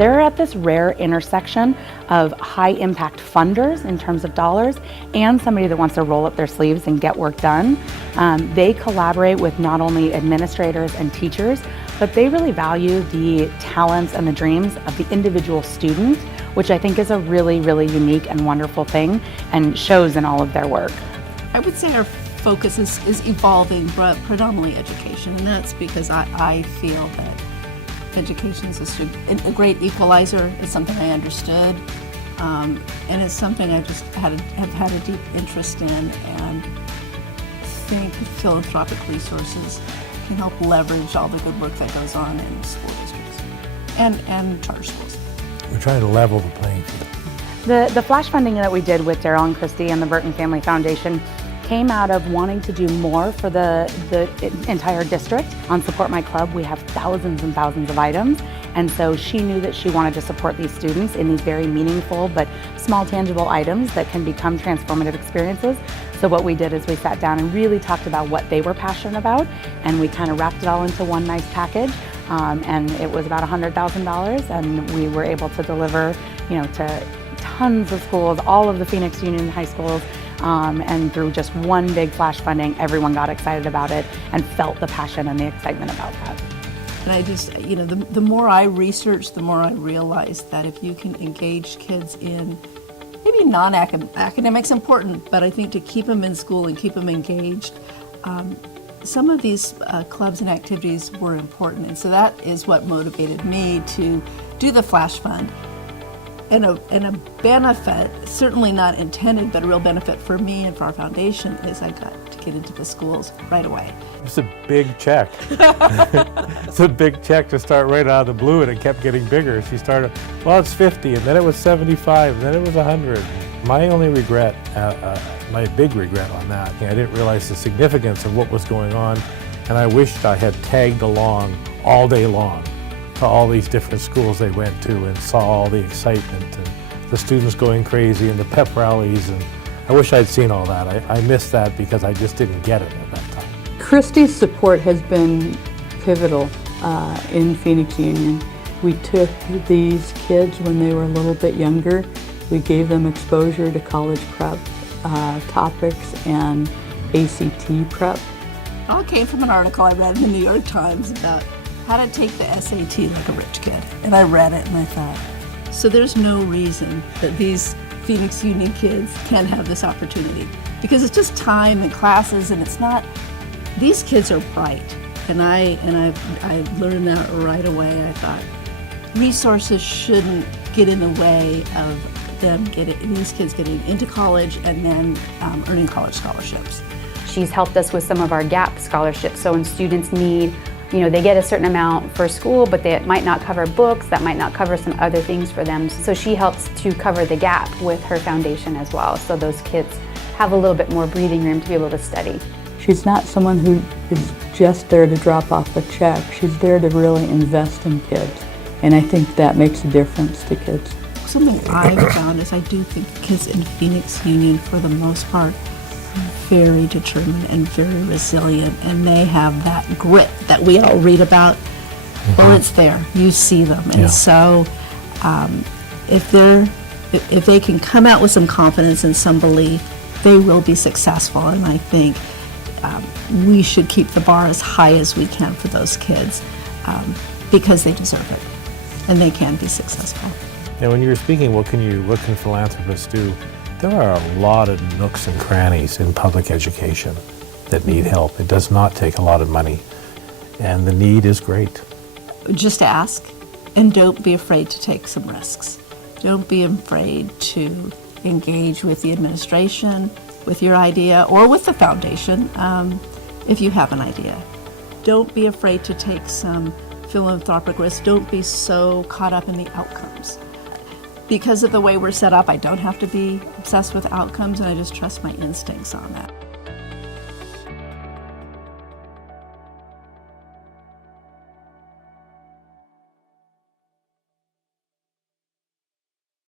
They're at this rare intersection of high impact funders in terms of dollars and somebody that wants to roll up their sleeves and get work done. They collaborate with not only administrators and teachers, but they really value the talents and the dreams of the individual student, which I think is a really, really unique and wonderful thing and shows in all of their work. I would say our focus is evolving, but predominantly education, and that's because I feel that education is a great equalizer. It's something I understood, and it's something I just have had a deep interest in, and think philanthropic resources can help leverage all the good work that goes on in school districts and charter schools. We're trying to level the playing field. The flash funding that we did with Daryl and Christy and the Burton Family Foundation came out of wanting to do more for the entire district. On Support My Club, we have thousands and thousands of items, and so she knew that she wanted to support these students in these very meaningful but small tangible items that can become transformative experiences. So what we did is we sat down and really talked about what they were passionate about, and we kind of wrapped it all into one nice package. And it was about $100,000, and we were able to deliver, to tons of schools, all of the Phoenix Union high schools, and through just one big flash funding, everyone got excited about it and felt the passion and the excitement about that. And I just, the more I research, the more I realize that if you can engage kids in maybe non-academics important, but I think to keep them in school and keep them engaged, some of these clubs and activities were important, and so that is what motivated me to do the Flash Fund. And a benefit, certainly not intended, but a real benefit for me and for our foundation is I got to get into the schools right away. It's a big check. It's a big check to start right out of the blue, and it kept getting bigger. She started, well, it's 50, and then it was 75, and then it was 100. My only regret, my big regret on that, I didn't realize the significance of what was going on, and I wished I had tagged along all day long to all these different schools they went to and saw all the excitement and the students going crazy and the pep rallies, and I wish I'd seen all that. I missed that because I just didn't get it at that time. Christy's support has been pivotal in Phoenix Union. We took these kids when they were a little bit younger. We gave them exposure to college prep topics and ACT prep. It all came from an article I read in the New York Times about how to take the SAT like a rich kid. And I read it and I thought, so there's no reason that these Phoenix Union kids can't have this opportunity. Because it's just time and classes, and it's not, these kids are bright. And I learned that right away. I thought resources shouldn't get in the way of these kids getting into college and then earning college scholarships. She's helped us with some of our GAP scholarships. So when students need, they get a certain amount for school, but they might not cover books, that might not cover some other things for them. So she helps to cover the gap with her foundation as well. So those kids have a little bit more breathing room to be able to study. She's not someone who is just there to drop off a check. She's there to really invest in kids. And I think that makes a difference to kids. Something I've found is I do think kids in Phoenix Union, for the most part, are very determined and very resilient, and they have that grit that we all read about. Well, it's there. You see them, and so if they can come out with some confidence and some belief, they will be successful. And I think we should keep the bar as high as we can for those kids because they deserve it, and they can be successful. And when you were speaking, what can philanthropists do? There are a lot of nooks and crannies in public education that need help. It does not take a lot of money, and the need is great. Just ask, and don't be afraid to take some risks. Don't be afraid to engage with the administration, with your idea, or with the foundation if you have an idea. Don't be afraid to take some philanthropic risks. Don't be so caught up in the outcomes. Because of the way we're set up, I don't have to be obsessed with outcomes, and I just trust my instincts on that.